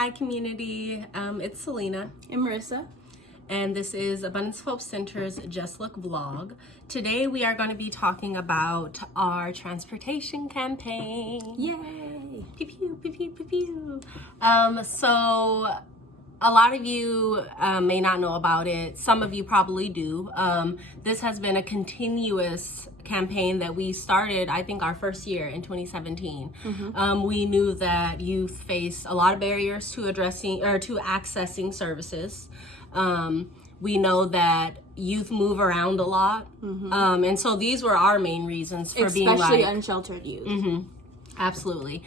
Hi community, it's Selena and Marissa, and this is Abundance of Hope Center's Just Look vlog. Today we are going to be talking about our transportation campaign. Yay! Pew pew pew pew pew pew. So a lot of you may not know about it. Some of you probably do. This has been a continuous campaign that we started, I think, our first year in 2017. We knew that youth face a lot of barriers to accessing services. We know that youth move around a lot. And so these were our main reasons for being like... Especially unsheltered youth. Absolutely.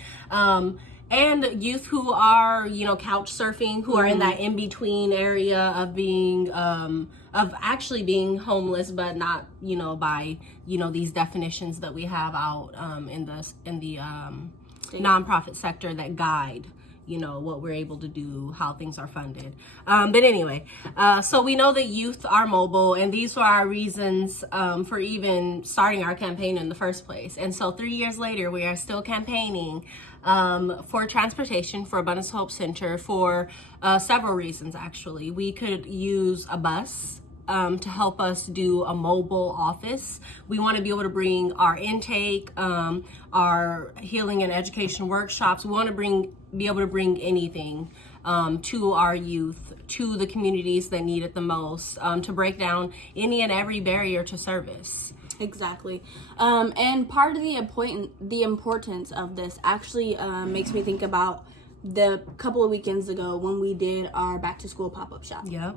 And youth who are, couch surfing, who are in that in-between area of being, of actually being homeless, but not, by, these definitions that we have out in the nonprofit sector that guide, what we're able to do, how things are funded. But anyway, so we know that youth are mobile, and these were our reasons for even starting our campaign in the first place. And so 3 years later, we are still campaigning for transportation for Abundance Hope Center for several reasons, actually. We could use a bus to help us do a mobile office. We want to be able to bring our intake, our healing and education workshops. We want to be able to bring anything to our youth, to the communities that need it the most, to break down any and every barrier to service. Exactly. And part of the importance of this actually makes me think about the couple of weekends ago when we did our back to school pop-up shop. Yep.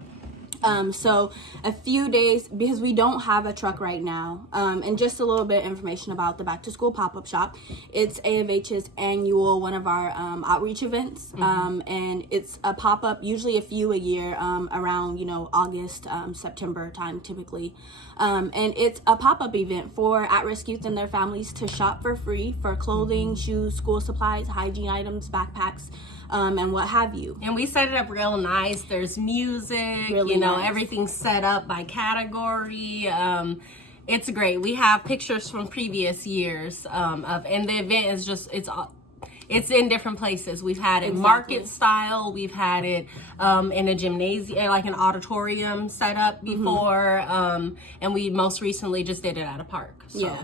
So a few days, because we don't have a truck right now, and just a little bit of information about the back to school pop-up shop. It's A of H's annual, one of our outreach events, and it's a pop-up, usually a few a year, around August, September time typically, and it's a pop-up event for at-risk youth and their families to shop for free for clothing, shoes, school supplies, hygiene items, backpacks, and what have you. And we set it up real nice. There's music, really nice. Everything's set up by category. It's great. We have pictures from previous years and the event is just, it's in different places. We've had it market style. We've had it in a gymnasium, like an auditorium set up before. And we most recently just did it at a park. So. Yeah.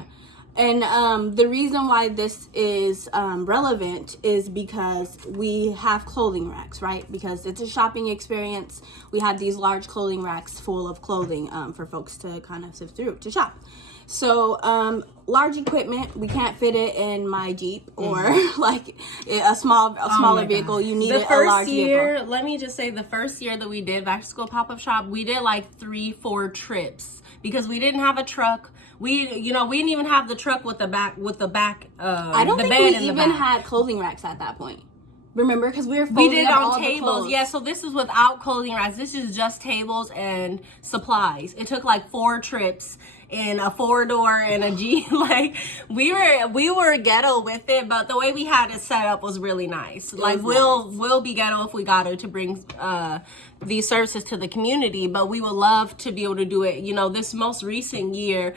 And the reason why this is relevant is because we have clothing racks, right? Because it's a shopping experience. We have these large clothing racks full of clothing for folks to kind of sift through to shop. So large equipment, we can't fit it in my Jeep or like a smaller vehicle. You need a large vehicle. Let me just say, the first year that we did back to school pop-up shop, we did like 3-4 trips because we didn't have a truck. We didn't even have the truck with the back. I don't think we even had clothing racks at that point. Remember, because we did on tables. Yeah, so this is without clothing racks. This is just tables and supplies. It took like 4 trips in a 4-door and a Jeep. Like we were ghetto with it, but the way we had it set up was really nice. Like we'll be ghetto if we got to bring these services to the community, but we would love to be able to do it, this most recent year,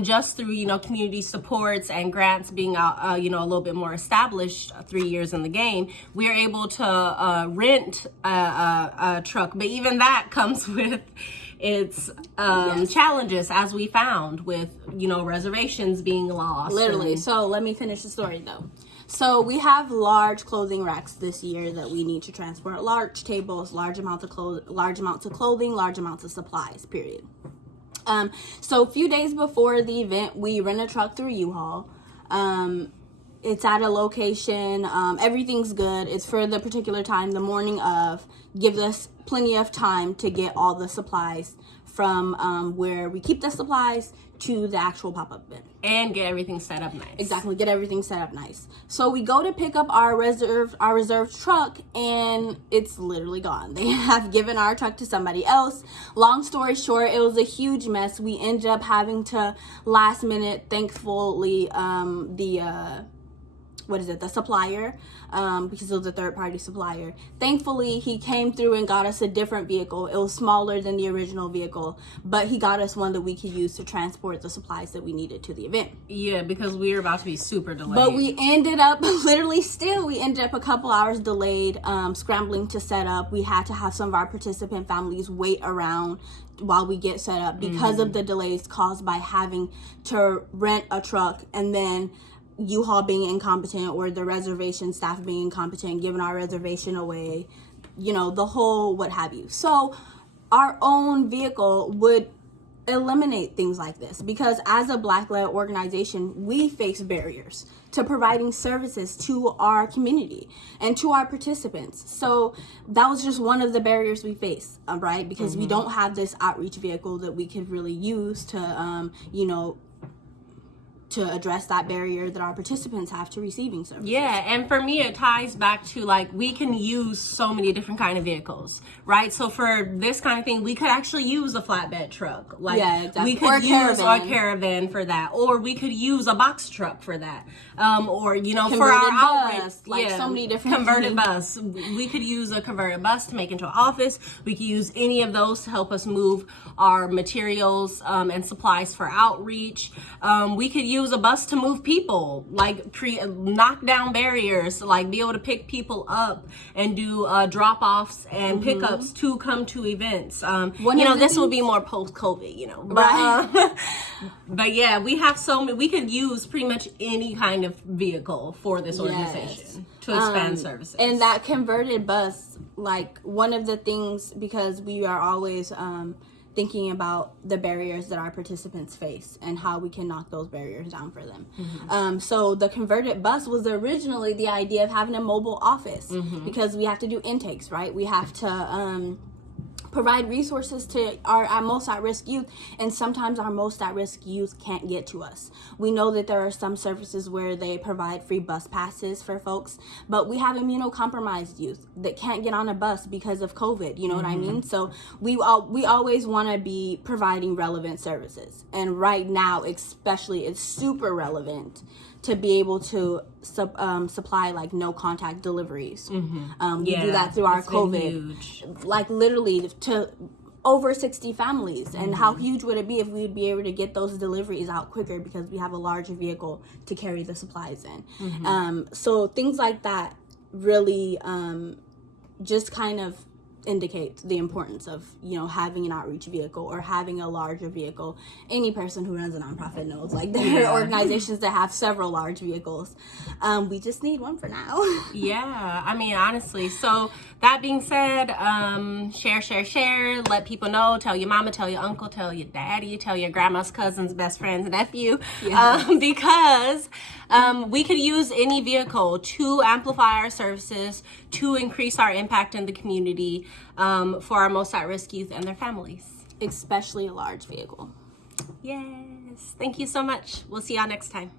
just through, community supports and grants being out, a little bit more established, 3 years in the game. We are able to rent a truck, but even that comes with its challenges, as we found with, reservations being lost. Literally. So let me finish the story though. So we have large clothing racks this year that we need to transport, large tables, large amounts of clothing, large amounts of supplies, period. So a few days before the event, we rent a truck through U-Haul. It's at a location. Everything's good. It's for the particular time, the morning of. Gives us plenty of time to get all the supplies from where we keep the supplies to the actual pop-up event. And get everything set up nice. Exactly, get everything set up nice. So we go to pick up our reserved truck, and it's literally gone. They have given our truck to somebody else. Long story short, it was a huge mess. We ended up having to last minute, thankfully, the supplier, because it was a third-party supplier. Thankfully, he came through and got us a different vehicle. It was smaller than the original vehicle, but he got us one that we could use to transport the supplies that we needed to the event. Yeah, because we were about to be super delayed. But we ended up we ended up a couple hours delayed, scrambling to set up. We had to have some of our participant families wait around while we get set up because of the delays caused by having to rent a truck, and then U-Haul being incompetent, or the reservation staff being incompetent, giving our reservation away, the whole what have you. So our own vehicle would eliminate things like this, because as a Black-led organization, we face barriers to providing services to our community and to our participants. So that was just one of the barriers we face, right? Because we don't have this outreach vehicle that we could really use to, to address that barrier that our participants have to receiving services. Yeah, and for me, it ties back to, like, we can use so many different kind of vehicles, right? So for this kind of thing, we could actually use a flatbed truck. Like, yeah, exactly. We could use a caravan for that, or we could use a box truck for that, or, converted for our bus, outreach. So many different converted bus. We could use a converted bus to make into an office. We could use any of those to help us move our materials and supplies for outreach. We could use a bus to move people, like knock down barriers, like be able to pick people up and do drop-offs and pickups to come to events. This will be more post-COVID, but right. But yeah, we have we could use pretty much any kind of vehicle for this organization to expand services. And that converted bus, like, one of the things, because we are always thinking about the barriers that our participants face and how we can knock those barriers down for them. So the converted bus was originally the idea of having a mobile office, because we have to do intakes, right? We have to provide resources to our most at-risk youth, and sometimes our most at-risk youth can't get to us. We know that there are some services where they provide free bus passes for folks, but we have immunocompromised youth that can't get on a bus because of COVID, you know what I mean? So we always want to be providing relevant services, and right now especially it's super relevant to be able to supply, like, no contact deliveries. We do that through our COVID, like, literally to over 60 families. And how huge would it be if we'd be able to get those deliveries out quicker because we have a larger vehicle to carry the supplies in. So things like that really just kind of indicate the importance of having an outreach vehicle or having a larger vehicle. Any person who runs a nonprofit knows, like, there are organizations that have several large vehicles. We just need one for now. Yeah, I mean, honestly. So that being said, share, let people know, tell your mama, tell your uncle, tell your daddy, tell your grandma's cousins, best friends, nephew, because we could use any vehicle to amplify our services, to increase our impact in the community, for our most at-risk youth and their families. Especially a large vehicle. Yes. Thank you so much. We'll see y'all next time.